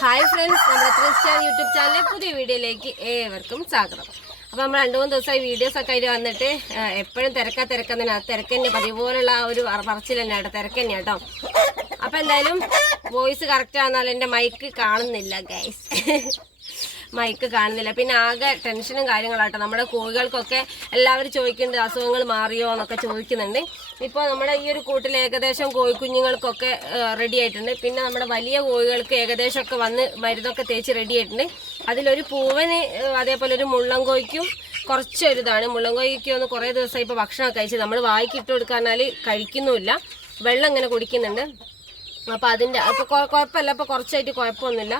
Hi friends, നമ്മുടെ Christian YouTube ചാനലിലെ പുതിയ വീഡിയോയിലേക്ക് ഏവർക്കും സ്വാഗതം. അപ്പോൾ നമ്മൾ 2-3 ദിവസമായി വീഡിയോസൊക്കെ ആയിട്ട് വന്നിട്ട് എപ്പോഴും തിരക്കെന്നെ തിരക്കന്നെ പതിപോലുള്ള ഒരു പറച്ചിൽ തന്നെ കേട്ടോ, തിരക്കന്നെ കേട്ടോ. അപ്പോൾ എന്തായാലും വോയിസ് കറക്റ്റ് ആണെന്നാൽ എൻ്റെ മൈക്ക് കാണുന്നില്ല ഗൈസ്, മൈക്ക് കാണുന്നില്ല. പിന്നെ ആകെ ടെൻഷനും കാര്യങ്ങളാട്ടോ. നമ്മുടെ കോഴികൾക്കൊക്കെ എല്ലാവരും ചോദിക്കുന്നുണ്ട് അസുഖങ്ങൾ മാറിയോ എന്നൊക്കെ ചോദിക്കുന്നുണ്ട്. ഇപ്പോൾ നമ്മുടെ ഈ ഒരു കൂട്ടിൽ ഏകദേശം കോഴിക്കുഞ്ഞുങ്ങൾക്കൊക്കെ റെഡി ആയിട്ടുണ്ട്. പിന്നെ നമ്മുടെ വലിയ കോഴികൾക്ക് ഏകദേശമൊക്കെ വന്ന് മരുന്നൊക്കെ തേച്ച് റെഡി ആയിട്ടുണ്ട്. അതിലൊരു പൂവന് അതേപോലെ ഒരു മുള്ളൻകോഴിക്കും കുറച്ചൊരിതാണ്. മുള്ളൻകോഴിക്ക് ഒന്ന് കുറേ ദിവസമായി ഇപ്പോൾ ഭക്ഷണമൊക്കെ കഴിച്ച് നമ്മൾ വായിക്കിട്ട് കൊടുക്കാനാൽ കഴിക്കുന്നുമില്ല, വെള്ളം ഇങ്ങനെ കുടിക്കുന്നുണ്ട്. അപ്പോൾ അതിൻ്റെ അപ്പോൾ കുഴപ്പമില്ല, അപ്പോൾ കുറച്ചായിട്ട് കുഴപ്പമൊന്നുമില്ല.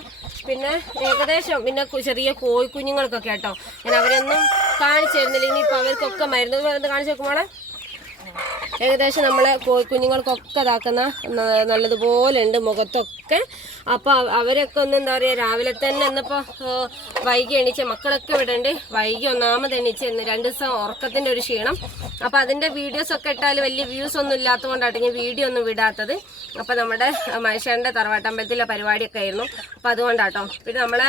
പിന്നെ ഏകദേശം പിന്നെ ചെറിയ കോഴിക്കുഞ്ഞുങ്ങൾക്കൊക്കെ കേട്ടോ, ഞാൻ അവരൊന്നും കാണിച്ചു തരുന്നില്ല. ഇനിയിപ്പോൾ അവർക്കൊക്കെ മരുന്ന് കാണിച്ചു നോക്കുമ്പോളെ ഏകദേശം നമ്മളെ കോഴിക്കുഞ്ഞുങ്ങൾക്കൊക്കെ ഇതാക്കുന്ന നല്ലതുപോലെ ഉണ്ട് മുഖത്തൊക്കെ. അപ്പോൾ അവരൊക്കെ ഒന്ന് എന്താ പറയുക, രാവിലെ തന്നെ ഇന്നിപ്പോൾ വൈകി എണീച്ച മക്കളൊക്കെ ഇവിടെ ഉണ്ട്. വൈകി ഒന്നാമത് എണീച്ച് 2 ദിവസം ഉറക്കത്തിൻ്റെ ഒരു ക്ഷീണം. അപ്പോൾ അതിൻ്റെ വീഡിയോസൊക്കെ ഇട്ടാൽ വലിയ വ്യൂസ് ഒന്നും ഇല്ലാത്തതുകൊണ്ടാണ് ഞാൻ വീഡിയോ ഒന്നും വിടാത്തത്. അപ്പോൾ നമ്മുടെ മനുഷ്യൻ്റെ തറവാട്ടമ്പലത്തിലെ പരിപാടിയൊക്കെ ആയിരുന്നു, അപ്പോൾ അതുകൊണ്ടാട്ടോ. പിന്നെ നമ്മളെ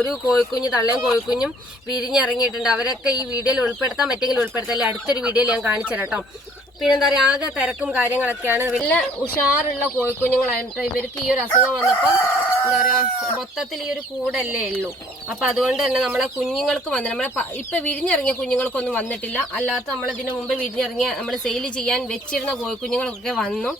ഒരു കോഴിക്കുഞ്ഞ് തള്ളയും കോഴിക്കുഞ്ഞും വിരിഞ്ഞിറങ്ങിയിട്ടുണ്ട്. അവരൊക്കെ ഈ വീഡിയോയിൽ ഉൾപ്പെടുത്താൻ പറ്റുമെങ്കിൽ ഉൾപ്പെടുത്താൻ അടുത്തൊരു വീഡിയോയിൽ ഞാൻ കാണിച്ചു തരാം കേട്ടോ. പിന്നെ എന്താ പറയുക, ആകെ തിരക്കും കാര്യങ്ങളൊക്കെയാണ്. വലിയ ഉഷാറുള്ള കോഴിക്കുഞ്ഞുങ്ങളായിട്ട് ഇവർക്ക് ഈ ഒരു അസുഖം വന്നപ്പോൾ എന്താ പറയുക, മൊത്തത്തിൽ ഈ ഒരു കൂടല്ലേ ഉള്ളൂ. അപ്പം അതുകൊണ്ട് തന്നെ നമ്മളെ കുഞ്ഞുങ്ങൾക്ക് വന്ന് നമ്മളെ ഇപ്പം വിരിഞ്ഞിറങ്ങിയ കുഞ്ഞുങ്ങൾക്കൊന്നും വന്നിട്ടില്ല. അല്ലാത്ത നമ്മളിതിന് മുമ്പ് വിരിഞ്ഞിറങ്ങിയ നമ്മൾ സെയിൽ ചെയ്യാൻ വെച്ചിരുന്ന കോഴിക്കുഞ്ഞുങ്ങളൊക്കെ വന്നു.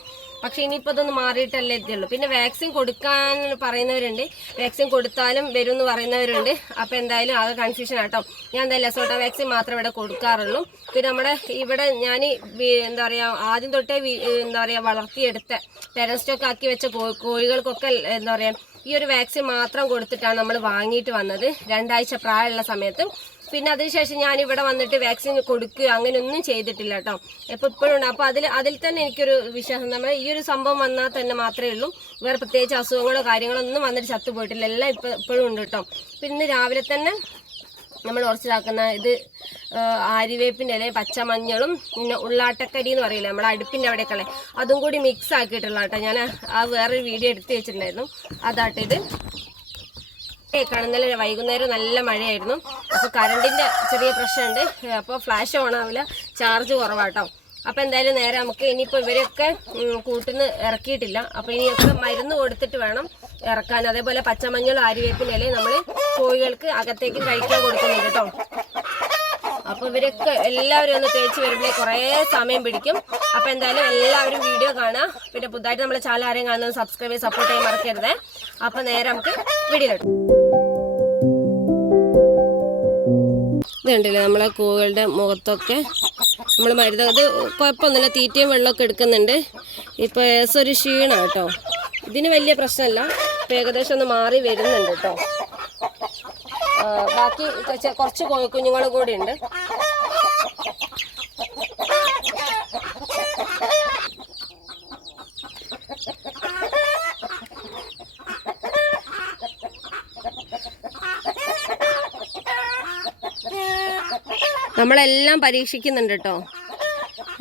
പക്ഷെ ഇനിയിപ്പോൾ ഇതൊന്ന് മാറിയിട്ടല്ലേ എത്തിയുള്ളൂ. പിന്നെ വാക്സിൻ കൊടുക്കാൻ പറയുന്നവരുണ്ട്, വാക്സിൻ കൊടുത്താലും വരും എന്ന് പറയുന്നവരുണ്ട്. അപ്പോൾ എന്തായാലും ആകെ കൺഫ്യൂഷൻ ആട്ടോ. ഞാൻ എന്തായാലും അസോട്ട വാക്സിൻ മാത്രമേ ഇവിടെ കൊടുക്കാറുള്ളൂ. പിന്നെ നമ്മുടെ ഇവിടെ ഞാൻ എന്താ പറയുക, ആദ്യം തൊട്ടേ എന്താ പറയുക വളർത്തിയെടുത്ത പെരൻ സ്റ്റോക്ക് ആക്കി വെച്ച കോഴികൾക്കൊക്കെ എന്താ പറയുക ഈ ഒരു വാക്സിൻ മാത്രം കൊടുത്തിട്ടാണ് നമ്മൾ വാങ്ങിയിട്ട് വന്നത് 2 ആഴ്ച പ്രായമുള്ള സമയത്ത്. പിന്നെ അതിനുശേഷം ഞാനിവിടെ വന്നിട്ട് വാക്സിൻ കൊടുക്കുക അങ്ങനെയൊന്നും ചെയ്തിട്ടില്ല കേട്ടോ. ഇപ്പോഴും ഉണ്ട്. അപ്പോൾ അതിൽ തന്നെ എനിക്കൊരു വിശ്വാസം, നമ്മൾ ഈ ഒരു സംഭവം വന്നാൽ തന്നെ മാത്രമേ ഉള്ളൂ, വേറെ പ്രത്യേകിച്ച് അസുഖങ്ങളോ കാര്യങ്ങളോ ഒന്നും വന്നിട്ട് ചത്തുപോയിട്ടില്ല. എല്ലാം ഇപ്പോഴും ഉണ്ട് കേട്ടോ. പിന്നെ രാവിലെ തന്നെ നമ്മൾ ഉറച്ചിലാക്കുന്ന ഇത് ആര്യവേപ്പിൻ്റെ ഇല, പച്ചമഞ്ഞളും പിന്നെ ഉള്ളാട്ടക്കരി എന്ന് പറയില്ല നമ്മുടെ അടുപ്പിൻ്റെ അവിടെയൊക്കെ, അതും കൂടി മിക്സ് ആക്കിയിട്ടുള്ള കേട്ടോ. ഞാൻ വേറൊരു വീഡിയോ എടുത്ത് വെച്ചിട്ടുണ്ടായിരുന്നു, അതാട്ടോ ഇത്. കാണുന്നതിൽ വൈകുന്നേരം നല്ല മഴയായിരുന്നു. അപ്പോൾ കറണ്ടിൻ്റെ ചെറിയ പ്രശ്നമുണ്ട്. അപ്പോൾ ഫ്ലാഷ് ഓൺ ആവില്ല, ചാർജ് കുറവാട്ടോ. അപ്പോൾ എന്തായാലും നേരെ നമുക്ക് ഇനിയിപ്പോൾ ഇവരൊക്കെ കൂട്ടിന് ഇറക്കിയിട്ടില്ല. അപ്പോൾ ഇനിയൊക്കെ മരുന്ന് കൊടുത്തിട്ട് വേണം ഇറക്കാൻ. അതേപോലെ പച്ചമഞ്ഞളും ആര്യവേപ്പിൻ്റെ ഇലയും നമ്മൾ കോഴികൾക്ക് അകത്തേക്ക് കഴിക്കാൻ കൊടുക്കുന്നുണ്ട് കേട്ടോ. അപ്പോൾ ഇവരൊക്കെ എല്ലാവരും ഒന്ന് തേച്ച് വരുമ്പോൾ കുറേ സമയം പിടിക്കും. അപ്പോൾ എന്തായാലും എല്ലാവരും വീഡിയോ കാണുക. പിന്നെ പുതുതായിട്ട് നമ്മളെ ചാനൽ ആരെയും കാണുന്നത് സബ്സ്ക്രൈബ് ചെയ്ത് സപ്പോർട്ട് ചെയ്യാൻ മറക്കരുത്. അപ്പോൾ നേരെ നമുക്ക് വീഡിയോയിലിടും. ഇതുണ്ടല്ലേ നമ്മളെ കോഴികളുടെ മുഖത്തൊക്കെ നമ്മൾ മരുന്ന്, അത് കുഴപ്പമൊന്നുമില്ല, തീറ്റയും വെള്ളമൊക്കെ എടുക്കുന്നുണ്ട്. ഇപ്പോൾ ഏകദേശം ഒരു ക്ഷീണം കേട്ടോ. ഇതിന് വലിയ പ്രശ്നമല്ല, ഇപ്പോൾ ഏകദേശം ഒന്ന് മാറി വരുന്നുണ്ട് കേട്ടോ. ബാക്കി കുറച്ച് കോഴിക്കുഞ്ഞുങ്ങളും കൂടി ഉണ്ട്. നമ്മളെല്ലാം പരീക്ഷിക്കുന്നുണ്ട് കേട്ടോ,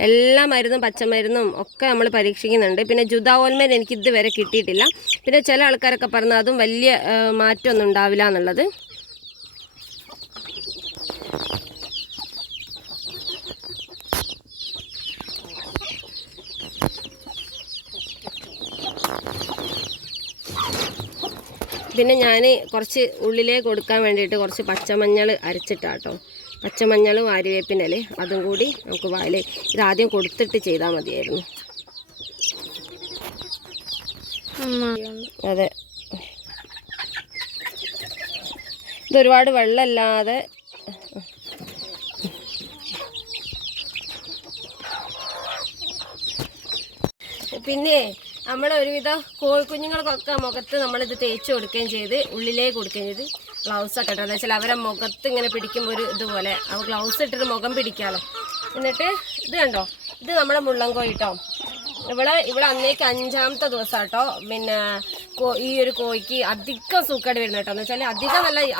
എല്ലാ മരുന്നും പച്ചമരുന്നും ഒക്കെ നമ്മൾ പരീക്ഷിക്കുന്നുണ്ട്. പിന്നെ ജുദാവോൽമേൻ എനിക്ക് ഇതുവരെ കിട്ടിയിട്ടില്ല. പിന്നെ ചില ആൾക്കാരൊക്കെ പറഞ്ഞാൽ അതും വലിയ മാറ്റമൊന്നും ഉണ്ടാവില്ല എന്നുള്ളത്. പിന്നെ ഞാൻ കുറച്ച് ഉള്ളിലേക്ക് കൊടുക്കാൻ വേണ്ടിയിട്ട് കുറച്ച് പച്ചമഞ്ഞൾ അരച്ചിട്ടാട്ടോ, പച്ചമഞ്ഞളും ആര്യവേപ്പിൻ്റെ ഇല അതും കൂടി നമുക്ക് വായിൽ ഇതാദ്യം കൊടുത്തിട്ട് ചെയ്താൽ മതിയായിരുന്നു. അതെ, ഇതൊരുപാട് വെള്ളമല്ലാതെ പിന്നെ നമ്മൾ ഒരുവിധം കോഴിക്കുഞ്ഞുങ്ങൾക്കൊക്കെ മുഖത്ത് നമ്മളിത് തേച്ച് കൊടുക്കുകയും ചെയ്ത് ഉള്ളിലേക്ക് കൊടുക്കുകയും ചെയ്ത് ഗ്ലൗസൊക്കെ ഇട്ടോ. എന്താ വെച്ചാൽ അവരെ മുഖത്ത് ഇങ്ങനെ പിടിക്കുമ്പോൾ ഒരു ഇതുപോലെ അപ്പോൾ ഗ്ലൗസ് ഇട്ടിട്ട് മുഖം പിടിക്കാമല്ലോ. എന്നിട്ട് ഇത് കണ്ടോ, ഇത് നമ്മുടെ മുള്ളൻകോഴി കേട്ടോ. ഇവിടെ അന്നേക്ക് 5ാമത്തെ ദിവസം കേട്ടോ. പിന്നെ ഈ ഒരു കോഴിക്ക് അധികം സൂക്കേട് വരുന്നത് കേട്ടോ. എന്ന് വെച്ചാൽ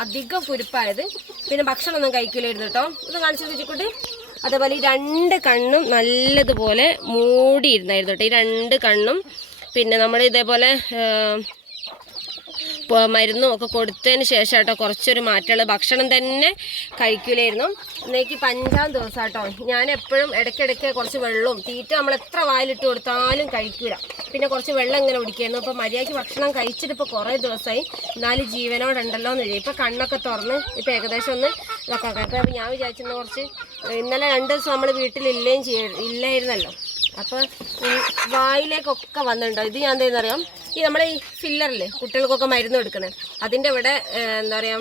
അധികം കുരുപ്പായത്. പിന്നെ ഭക്ഷണമൊന്നും കഴിക്കില്ലായിരുന്നു കേട്ടോ. ഇത് കാണിച്ചു വെച്ചിട്ട് അതേപോലെ ഈ 2 കണ്ണും നല്ലതുപോലെ മൂടിയിരുന്നായിരുന്നു കേട്ടോ. ഈ 2 കണ്ണും പിന്നെ നമ്മൾ ഇതേപോലെ മരുന്നും ഒക്കെ കൊടുത്തതിന് ശേഷം കേട്ടോ കുറച്ചൊരു മാറ്റമുള്ള ഭക്ഷണം തന്നെ കഴിക്കില്ലായിരുന്നു. ഇന്നേക്ക് 5-ാം ദിവസം കേട്ടോ. ഞാൻ എപ്പോഴും ഇടയ്ക്കിടയ്ക്ക് കുറച്ച് വെള്ളവും തീറ്റ നമ്മൾ എത്ര വായിലിട്ട് കൊടുത്താലും കഴിക്കൂല. പിന്നെ കുറച്ച് വെള്ളം ഇങ്ങനെ കുടിക്കായിരുന്നു. അപ്പോൾ മര്യാദയ്ക്ക് ഭക്ഷണം കഴിച്ചിട്ട് ഇപ്പോൾ കുറേ ദിവസമായി. എന്നാലും ജീവനോടുണ്ടല്ലോ എന്ന് വിചാരിക്കും. ഇപ്പോൾ കണ്ണൊക്കെ തുറന്ന് ഇപ്പോൾ ഏകദേശം ഒന്ന് ഇതൊക്കെ ആക്കാം. അപ്പോൾ ഞാൻ വിചാരിച്ചിരുന്ന കുറച്ച് ഇന്നലെ 2 ദിവസം നമ്മൾ ഇല്ലായിരുന്നല്ലോ. അപ്പോൾ വായിലേക്കൊക്കെ വന്നിട്ടുണ്ടോ. ഇത് ഞാൻ എന്താണെന്നറിയാം, ഈ നമ്മളെ ഈ ഫില്ലറില്ലേ കുട്ടികൾക്കൊക്കെ മരുന്ന് കൊടുക്കുന്നത് അതിൻ്റെ ഇവിടെ എന്താ പറയുക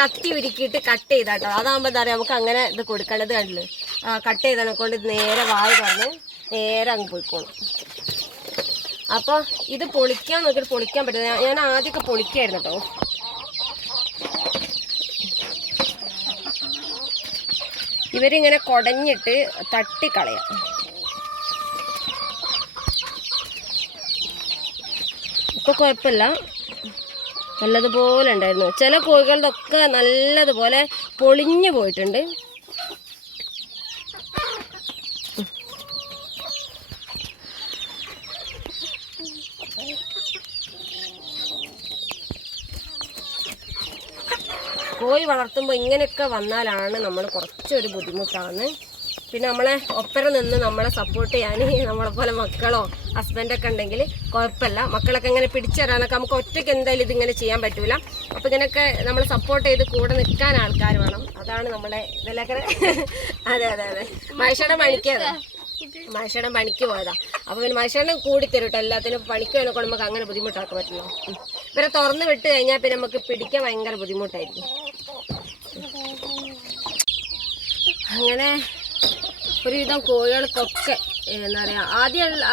കത്തി ഉരുക്കിയിട്ട് കട്ട് ചെയ്താട്ടോ. അതാകുമ്പോൾ എന്താ പറയുക നമുക്ക് അങ്ങനെ ഇത് കൊടുക്കേണ്ടത് കണ്ടില്ലേ. കട്ട് ചെയ്തതിനെ കൊണ്ട് നേരെ വായ് തുറന്ന് നേരെ അങ്ങ് പോയിക്കോളും. അപ്പോൾ ഇത് പൊളിക്കാൻ നോക്കിയിട്ട് പൊളിക്കാൻ പറ്റില്ല. ഞാൻ ആദ്യമൊക്കെ പൊളിക്കായിരുന്നു കേട്ടോ. ഇവരിങ്ങനെ കുടഞ്ഞിട്ട് തട്ടിക്കളയാം. ഇപ്പോൾ കുഴപ്പമില്ല, നല്ലതുപോലെ ഉണ്ടായിരുന്നു. ചില കോഴികളുടെയൊക്കെ നല്ലതുപോലെ പൊളിഞ്ഞു പോയിട്ടുണ്ട്. കോഴി വളർത്തുമ്പോൾ ഇങ്ങനെയൊക്കെ വന്നാലാണ് നമ്മൾ കുറച്ചൊരു ബുദ്ധിമുട്ടാണ്. പിന്നെ നമ്മളെ ഒപ്പരം നിന്ന് നമ്മളെ സപ്പോർട്ട് ചെയ്യാൻ നമ്മളെപ്പോലെ മക്കളോ ഹസ്ബൻഡൊക്കെ ഉണ്ടെങ്കിൽ കുഴപ്പമില്ല. മക്കളൊക്കെ ഇങ്ങനെ പിടിച്ചു തരാനൊക്കെ നമുക്ക് ഒറ്റയ്ക്ക് എന്തായാലും ഇതിങ്ങനെ ചെയ്യാൻ പറ്റൂല. അപ്പോൾ ഇങ്ങനെയൊക്കെ നമ്മൾ സപ്പോർട്ട് ചെയ്ത് കൂടെ നിൽക്കാൻ ആൾക്കാർ വേണം. അതാണ് നമ്മളെ ഇതിലൊക്കെ. അതെ അതെ അതെ മനുഷ്യയുടെ പണിക്ക് പോയതാ. അപ്പോൾ പിന്നെ മനുഷ്യനെ കൂടി തരും കേട്ടോ. എല്ലാത്തിനും പണിക്ക് വേണമൊക്കെ നമുക്ക് അങ്ങനെ ബുദ്ധിമുട്ടാക്കാൻ പറ്റില്ല. ഇവരെ തുറന്ന് വിട്ട് കഴിഞ്ഞാൽ പിന്നെ നമുക്ക് പിടിക്കാൻ ഭയങ്കര ബുദ്ധിമുട്ടായിരിക്കും. അങ്ങനെ ഒരുവിധം കോഴികൾക്കൊക്കെ എന്താ പറയുക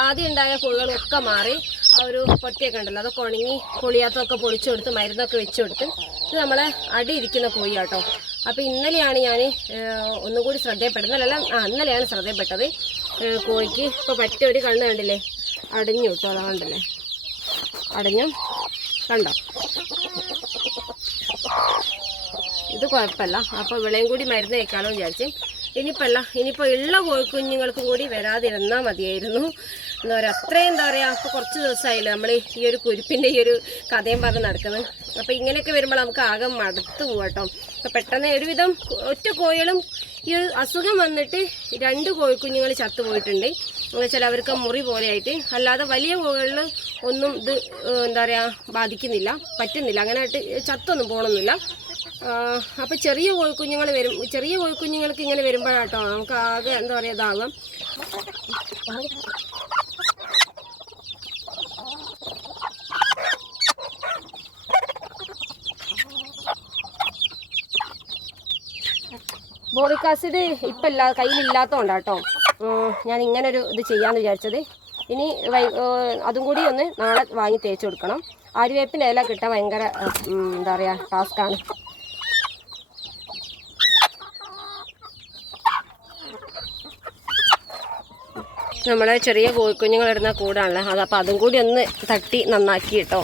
ആദ്യം ഉണ്ടായ കോഴികളൊക്കെ മാറി. ആ ഒരു പൊട്ടിയൊക്കെ ഉണ്ടല്ലോ അതൊക്കെ ഉണങ്ങി പൊളിയാത്തൊക്കെ പൊളിച്ചു കൊടുത്ത് മരുന്നൊക്കെ വെച്ച് കൊടുത്ത്. ഇത് നമ്മളെ അടിയിരിക്കുന്ന കോഴിയാട്ടോ. അപ്പോൾ ഇന്നലെയാണ് ഞാൻ ഒന്നും കൂടി ശ്രദ്ധയപ്പെടുന്നത്. ഇന്നലെയാണ് ശ്രദ്ധയപ്പെട്ടത്. കോഴിക്ക് ഇപ്പോൾ പറ്റിയ ഒരു കണ്ണ് കണ്ടില്ലേ അടഞ്ഞു കിട്ടോ. അതാ കണ്ടല്ലേ അടഞ്ഞു കണ്ടോ. ഇത് കുഴപ്പമില്ല. അപ്പോൾ ഇവിടെയും കൂടി മരുന്ന് കഴിക്കാമല്ലോ വിചാരിച്ച്. ഇനിയിപ്പോൾ ഉള്ള കോഴിക്കുഞ്ഞുങ്ങൾക്കും കൂടി വരാതിരുന്നാൽ മതിയായിരുന്നു. എന്താ പറയുക അത്രയും എന്താ പറയുക. അപ്പോൾ കുറച്ച് ദിവസമായില്ലേ നമ്മൾ ഈ ഒരു കുരുപ്പിൻ്റെ ഈ ഒരു കഥയും പറഞ്ഞ് നടക്കുന്നത്. അപ്പോൾ ഇങ്ങനെയൊക്കെ വരുമ്പോൾ നമുക്ക് ആകെ മടുത്തു പോകും കേട്ടോ. അപ്പോൾ പെട്ടെന്ന് ഒരുവിധം ഒറ്റ കോഴികളും ഈ ഒരു അസുഖം വന്നിട്ട് 2 കോഴിക്കുഞ്ഞുങ്ങൾ ചത്തുപോയിട്ടുണ്ട്. ചിലവർക്ക് മുറി പോലെയായിട്ട്. അല്ലാതെ വലിയ കോഴികളിൽ ഒന്നും ഇത് എന്താ പറയുക ബാധിക്കുന്നില്ല, പറ്റുന്നില്ല. അങ്ങനെ ആയിട്ട് ചത്തൊന്നും പോകണമെന്നില്ല. അപ്പോൾ ചെറിയ കോഴിക്കുഞ്ഞുങ്ങൾക്ക് ഇങ്ങനെ വരുമ്പോഴാട്ടോ നമുക്ക് ആകെ എന്താ പറയുക ഇതാകാം. ബോറിക് ആസിഡ് ഇപ്പം കയ്യിലില്ലാത്തതുകൊണ്ടാട്ടോ ഞാൻ ഇങ്ങനൊരു ഇത് ചെയ്യാമെന്ന് വിചാരിച്ചത്. ഇനി അതും കൂടി ഒന്ന് നാളെ വാങ്ങി തേച്ച് കൊടുക്കണം. ആര്യവേപ്പിൻ്റെ ഇല കിട്ടാൻ ഭയങ്കര എന്താ പറയുക ടാസ്ക്കാണ്. നമ്മളെ ചെറിയ കോഴിക്കുഞ്ഞുങ്ങളിടുന്ന കൂടാണല്ലോ അത്. അപ്പോൾ അതും കൂടി ഒന്ന് തട്ടി നന്നാക്കി കേട്ടോ.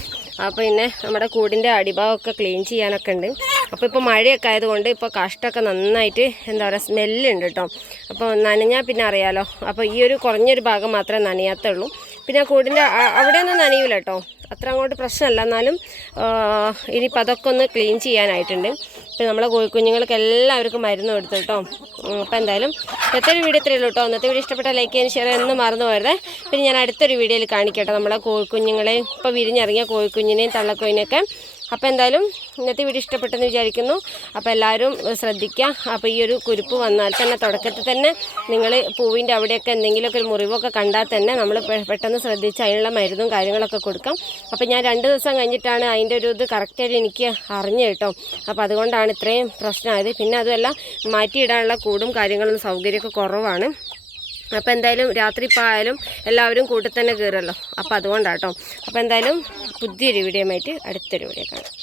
അപ്പോൾ പിന്നെ നമ്മുടെ കൂടിൻ്റെ അടിഭാഗമൊക്കെ ക്ലീൻ ചെയ്യാനൊക്കെ ഉണ്ട്. അപ്പോൾ ഇപ്പോൾ മഴയൊക്കെ ആയതുകൊണ്ട് ഇപ്പോൾ കാഷ്ടമൊക്കെ നന്നായിട്ട് എന്താ പറയുക സ്മെല്ലുണ്ട് കേട്ടോ. അപ്പോൾ നനഞ്ഞാൽ പിന്നെ അറിയാലോ. അപ്പോൾ ഈ ഒരു കുറഞ്ഞൊരു ഭാഗം മാത്രമേ നനയാത്തുള്ളൂ. പിന്നെ കൂടിൻ്റെ അവിടെയൊന്നും നനയൂല കേട്ടോ. അത്ര അങ്ങോട്ട് പ്രശ്നമല്ല. എന്നാലും ഇനിയിപ്പോൾ അതൊക്കെ ഒന്ന് ക്ലീൻ ചെയ്യാനായിട്ടുണ്ട്. ഇപ്പോൾ നമ്മളെ കോഴിക്കുഞ്ഞുങ്ങൾക്ക് എല്ലാവർക്കും മരുന്ന് കൊടുത്തു കേട്ടോ. അപ്പോൾ എന്തായാലും ഇന്നത്തെ വീഡിയോ ഇത്രയേ ഉള്ളൂ കേട്ടോ. ഇന്നത്തെ വീഡിയോ ഇഷ്ടപ്പെട്ട ലൈക്ക് ചെയ്യാൻ ഷെയർ എന്നും മറന്നു പോരുത്. പിന്നെ ഞാൻ അടുത്തൊരു വീഡിയോയിൽ കാണിക്കട്ടോ നമ്മളെ കോഴിക്കുഞ്ഞുങ്ങളെയും ഇപ്പോൾ വിരിഞ്ഞിറങ്ങിയ കോഴിക്കുഞ്ഞിനെയും തള്ളക്കോഴിനെയൊക്കെ. അപ്പോൾ എന്തായാലും ഇന്നത്തെ വീഡിയോ ഇഷ്ടപ്പെട്ടെന്ന് വിചാരിക്കുന്നു. അപ്പോൾ എല്ലാവരും ശ്രദ്ധിക്കുക. അപ്പോൾ ഈ ഒരു കുരുപ്പ് വന്നാൽ തന്നെ തുടക്കത്തിൽ തന്നെ നിങ്ങൾ പൂവിൻ്റെ അവിടെയൊക്കെ എന്തെങ്കിലുമൊക്കെ ഒരു മുറിവൊക്കെ കണ്ടാൽ തന്നെ നമ്മൾ പെട്ടെന്ന് ശ്രദ്ധിച്ച് അതിനുള്ള മരുന്നും കാര്യങ്ങളൊക്കെ കൊടുക്കാം. അപ്പോൾ ഞാൻ 2 ദിവസം കഴിഞ്ഞിട്ടാണ് അതിൻ്റെ ഒരു ഇത് കറക്റ്റായിട്ട് എനിക്ക് അറിഞ്ഞു കേട്ടോ. അപ്പോൾ അതുകൊണ്ടാണ് ഇത്രയും പ്രശ്നമായത്. പിന്നെ അതുമല്ല മാറ്റിയിടാനുള്ള കൂടും കാര്യങ്ങളും സൗകര്യമൊക്കെ കുറവാണ്. അപ്പോൾ എന്തായാലും രാത്രി ഇപ്പോൾ ആയാലും എല്ലാവരും കൂട്ടിൽ തന്നെ കയറുമല്ലോ. അപ്പോൾ അതുകൊണ്ടാട്ടോ. അപ്പോൾ എന്തായാലും പുതിയൊരു വീഡിയോ ആയിട്ട് അടുത്തൊരു വീഡിയോ കാണാം.